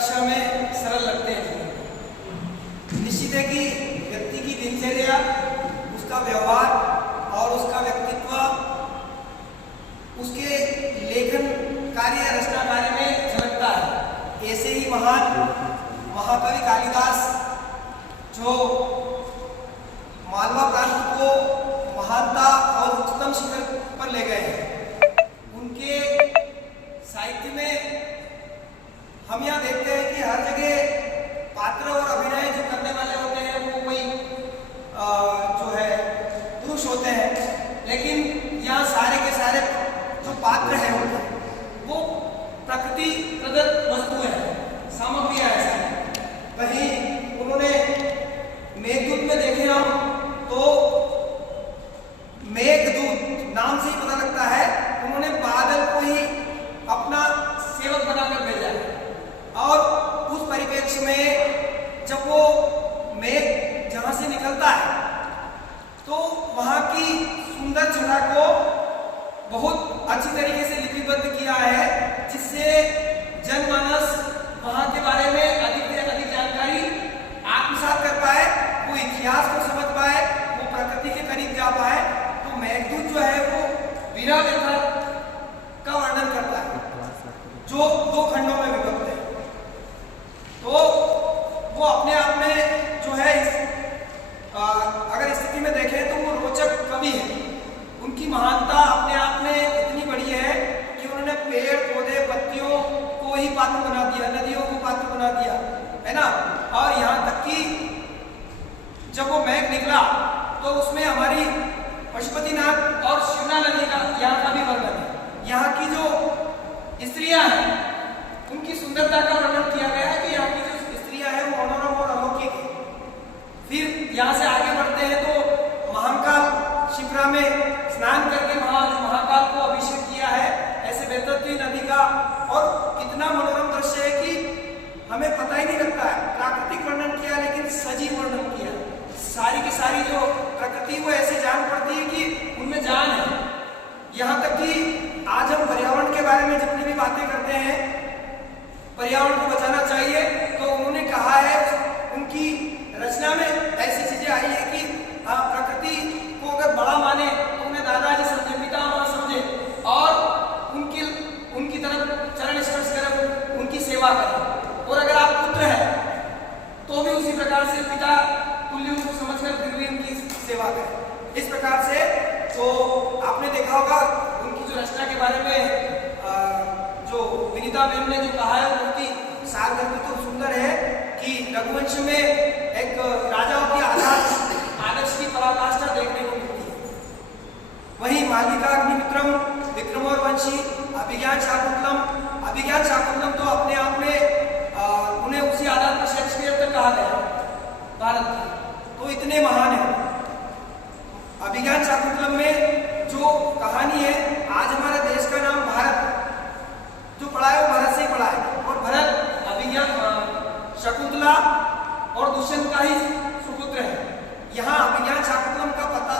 कक्षा में सरल लगते हैं। निश्चित है कि व्यक्ति की दिनचर्या, उसका व्यवहार और उसका व्यक्तित्व उसके लेखन कार्य या रचना कार्य में झलकता है। ऐसे ही महान महाकवि कालिदास जो मालवा प्रांत को महानता और उच्चतम शिखर पर ले गए हैं, उनके साहित्य में हम यहाँ देखते हैं कि हर जगह पात्र और अभिनय जो करने वाले होते हैं वो कोई जो है पुरुष होते हैं, लेकिन यहाँ सारे के सारे जो पात्र हैं वो प्रकृति प्रदत्त वस्तुएं हैं, सामग्रियां हैं। वहीं उन्होंने मेघदूत में देखे हम तो मेघदूत नाम से ही पता लगता है उन्होंने बादल को ही अपना सेवक बनाकर भेजा है। और उस परिप्रेक्ष्य में जब वो मेघ जहां से निकलता है तो वहां की सुंदर छटा को बहुत अच्छी तरीके से लिपिबद्ध किया है, जिससे जनमानस वहां के बारे में अधिक से अधिक जानकारी आत्मसात कर पाए, वो इतिहास को समझ पाए, वो प्रकृति के करीब जा पाए। तो मेघदूत जो है वो विरह व्यथा का वर्णन करता है, जो 2 खंडों में विभक्त है। तो वो अपने आप में जो है अगर स्थिति में देखें तो वो रोचक कवि है। उनकी महानता अपने आप में इतनी बड़ी है कि उन्होंने पेड़ पौधे पत्तियों को ही पात्र बना दिया, नदियों को पात्र बना दिया, है ना। और यहाँ तक कि जब वो मेघ निकला तो उसमें हमारी पशुपतिनाथ और शिवना नदी का यहाँ का भी वर्णन है। यहाँ की जो स्त्रियां हैं उनकी सुंदरता का वर्णन किया गया है कि यहाँ की जो स्त्रियां हैं वो मनोरम और अलौकिक है। फिर यहाँ से आगे बढ़ते हैं तो महाकाल शिप्रा में स्नान करके महाकाल को अभिषेक किया है ऐसे बेतरतीब नदी का, और कितना मनोरम दृश्य है कि हमें पता ही नहीं लगता है। प्राकृतिक वर्णन किया लेकिन सजीव वर्णन किया। सारी की सारी जो प्रकृति वो ऐसे जान पड़ती है कि उनमें जान है। यहाँ तक कि आज हम पर्यावरण के बारे में जितनी भी बातें करते हैं, पर्यावरण को बचाना चाहिए, तो उन्होंने कहा है उनकी रचना में ऐसी चीजें आई है कि प्रकृति को अगर बड़ा माने तो उन्हें दादाजी समझे, पितामह समझे और उनकी तरफ चरण स्पर्श करें, उनकी सेवा करें। और अगर आप पुत्र हैं तो भी उसी प्रकार से पिता तुल्य को समझकर फिर भी उनकी सेवा करें। इस प्रकार से तो आपने देखा होगा उनकी जो रचना के बारे में जो विनीता मैम ने जो कहा है उनकी सारगर्भ तो सुंदर है कि रघुवंश में एक राजाओं की आदर्श की पराकाष्ठा देखने को मिलती है। वहीं मालिका अग्निमित्रम, विक्रमोर्वंशी, अभिज्ञान शाकुंतलम तो अपने आप में उन्हें उसी आधार पर शेक्सपियर तक कहा गया भारत का, तो इतने महान है। अभिज्ञान शाकुंतलम में जो कहानी है, आज हमारे देश का नाम भारत जो पढ़ा है वो भरत से ही पढ़ा है, और भरत अभिज्ञान शकुंतला और दुष्यंत का ही सुपुत्र है। यहाँ अभिज्ञान शाकुंतलम का पता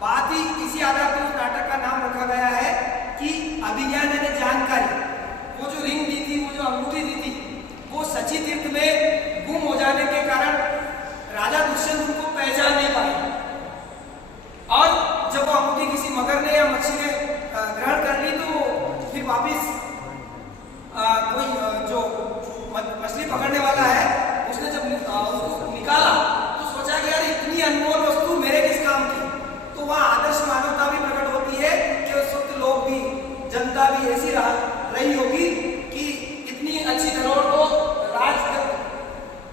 बात ही इसी आधार पर उस नाटक का नाम रखा गया है कि अभिज्ञान यानी जानकारी। वो जो रिंग दी थी, वो जो अंगूठी दी थी, वो सची तीर्थ में गुम हो जाने के कारण राजा दुष्यंत उनको पहचान नहीं पाए, और जब वो अंगूठी किसी मगर ने या मच्छी ने ग्रहण कर ली तो फिर वापिस कोई जो मछली पकड़ने वाला है उसने जब उसको निकाला तो सोचा कि यार इतनी अनमोल वस्तु मेरे किस काम की। तो वहाँ आदर्श मानवता भी प्रकट होती है कि उस वक्त लोग भी, जनता भी ऐसी रही होगी कि इतनी अच्छी धरोहर तो राज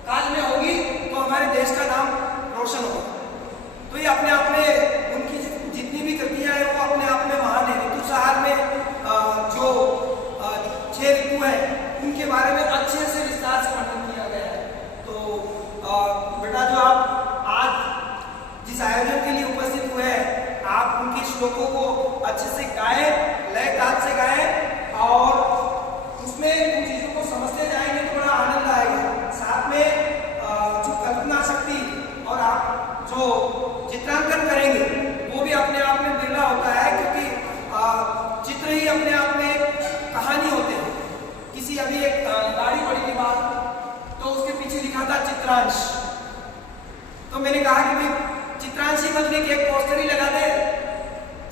काल में होगी तो हमारे देश का नाम रोशन होगा। तो ये अपने आप में उनकी जितनी भी कृतियां हैं वो अपने आप में महान है। ऋतुसंहार में जो 6 ऋतु है उनके बारे में अच्छे से विस्तार से वर्णन किया गया है। तो बेटा जो आप आज जिस आयोजन के लिए उपस्थित हुए हैं, आप उनके श्लोकों को अच्छे से गाएं, लय ताल से गाएं, और उसमें उन चीजों को समझते जाएंगे तो बड़ा आनंद आएगा। साथ में जो कल्पना शक्ति और आप जो चित्रांकन करेंगे वो भी अपने आप में बिरला होता है, क्योंकि चित्र ही अपने आप में कहानी होते हैं। किसी अभी एक गाड़ी बड़ी की बात लिखा था चित्रांश। तो मैंने कहा कि भाई चित्रांश ही मत लिख, एक पोस्टर ही लगा दे,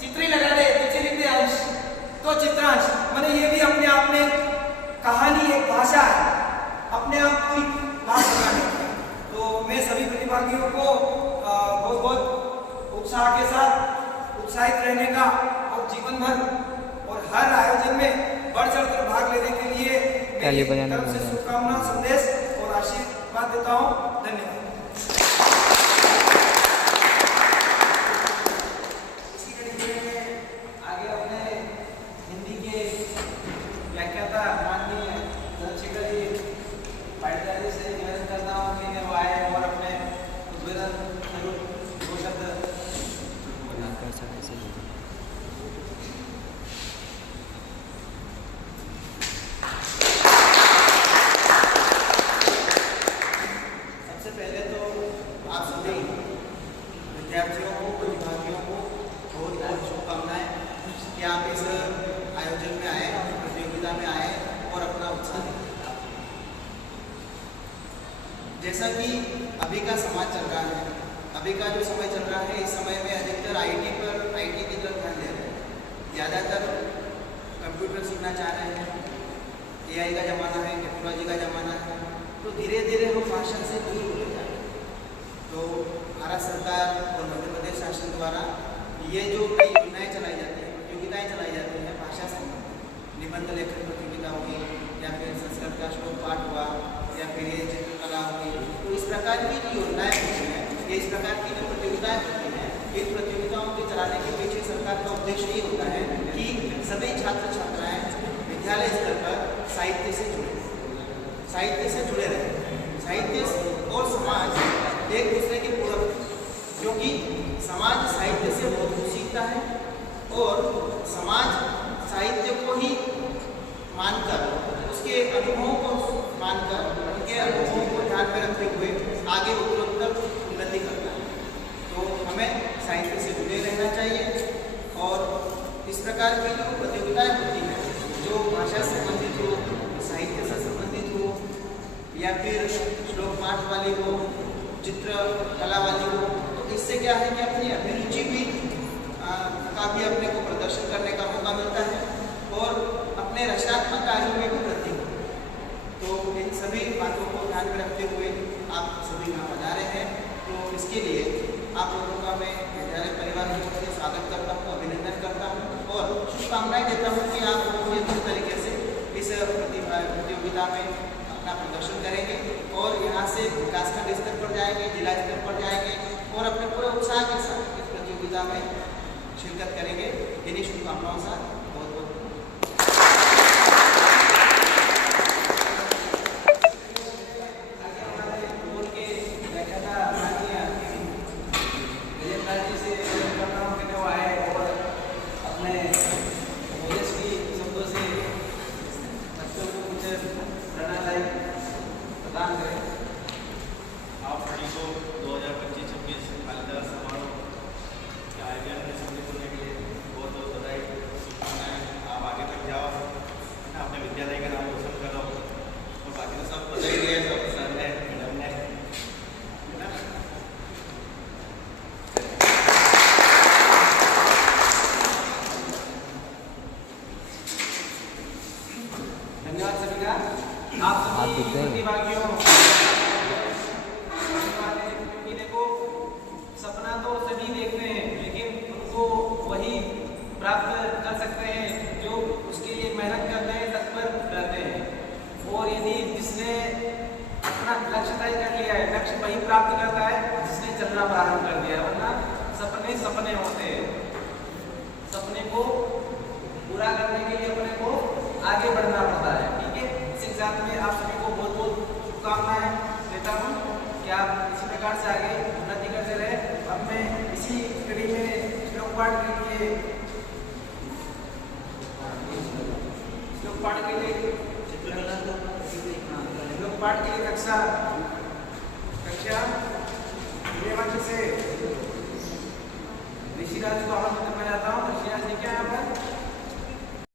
चित्र ही लगा दे, पीछे लिख दे अंश, तो चित्रांश। मैंने ये भी अपने आप में कहानी, एक भाषा है, अपने आप पूरी बात बनाने की। तो मैं सभी प्रतिभागियों को बहुत बहुत उत्साह के साथ उत्साहित रहने का और जीवन भर और हर आयोजन में बढ़ चढ़कर भाग लेने के लिए मेरी तरफ से शुभकामना, संदेश और आशीर्वाद देता हूँ। धन्यवाद। इसी कड़ी में आगे अपने हिंदी के व्याख्याता माननीय चंद्रशेखर जी पाटीदार से निवेदन करता हूँ कि वो आए और अपने उद्बोधन स्वरूप दो शब्द विद्यार्थियों को, प्रतिभागियों को बहुत बहुत शुभकामनाएं कि आप इस आयोजन में आए, प्रतियोगिता में आए और अपना उत्साह दिखाएं। जैसा कि अभी का समाज चल रहा है, अभी का जो समय चल रहा है, इस समय में अधिकतर आईटी की तरफ ध्यान दे रहे हैं, ज़्यादातर कंप्यूटर सीखना चाह रहे हैं, एआई का ज़माना है, टेक्नोलॉजी का ज़माना है, तो धीरे धीरे हम भाषा से दूर होते जा रहे हैं। तो भारत सरकार और मध्य प्रदेश शासन द्वारा ये जो कई योजनाएँ चलाई जाती हैं, प्रतियोगिताएँ चलाई जाती हैं भाषा संबंधी, निबंध लेखन प्रतियोगिता हुई या फिर संस्कृत का श्लोक पाठ हुआ या फिर ये चित्रकला हुई, तो इस प्रकार की जो योजनाएँ होती हैं, ये इस प्रकार की जो प्रतियोगिताएँ होती हैं, इन प्रतियोगिताओं के चलाने के पीछे सरकार का उद्देश्य ये होता है कि सभी छात्र छात्राएँ विद्यालय स्तर पर साहित्य से जुड़े रहें। साहित्य और समाज एक दूसरे के पूरक, क्योंकि समाज साहित्य से बहुत कुछ सीखता है और समाज साहित्य को ही मानकर, उसके अनुभवों को मानकर, उनके अनुभवों को ध्यान में रखते हुए आगे उत्तरोत्तर उन्नति करता है। तो हमें साहित्य से जुड़े रहना चाहिए और इस प्रकार की जो प्रतियोगिताएँ होती हैं, जो भाषा से संबंधित हो, साहित्य से संबंधित हो या फिर श्लोक पाठ वाली हो, चित्रकला वाली हो, तो इससे क्या है कि अपनी अभिरुचि भी काफ़ी अपने को प्रदर्शन करने का मौका मिलता है और अपने रचनात्मक कार्यों में भी वृद्धि हो। तो इन सभी बातों को ध्यान में रखते हुए आप सभी यहाँ पधारे हैं, तो इसके लिए आप लोगों का मैं विद्यालय परिवार की ओर से स्वागत करता हूँ, अभिनंदन करता हूँ और शुभकामनाएं देता हूँ कि आप लोग अच्छे तरीके से इस प्रतियोगिता में अपना प्रदर्शन करेंगे और यहाँ से विकासखंड स्तर पर जाएंगे, जिला स्तर पर जाएंगे और अपने पूरे उत्साह के साथ इस प्रतियोगिता में शिरकत करेंगे। इन्हीं शुभकामनाओं से बहुत बहुत प्रतिभागियों देखो, सपना तो सभी देखते हैं, लेकिन उनको वही प्राप्त कर सकते हैं जो उसके लिए मेहनत करते हैं, तत्पर रहते हैं। और यदि जिसने अपना लक्ष्य तय कर लिया है, लक्ष्य वही प्राप्त करता है जिसने चलना प्रारंभ कर दिया है, वरना सपने सपने होते हैं। सपने को पूरा करने के लिए अपने को आगे बढ़ना पड़ता है। ठीक है, इसी साथ में आप सभी को बहुत बहुत शुभकामनाएं देता हूँ कि आप इसी प्रकार से आगे उन्नति करते रहे। अब मैं इसी कड़ी में श्लोक पाठ के लिए कक्षा से ऋषिराज को आमंत्रित करना चाहता हूँ। ऋषिराज जी क्या यहाँ पर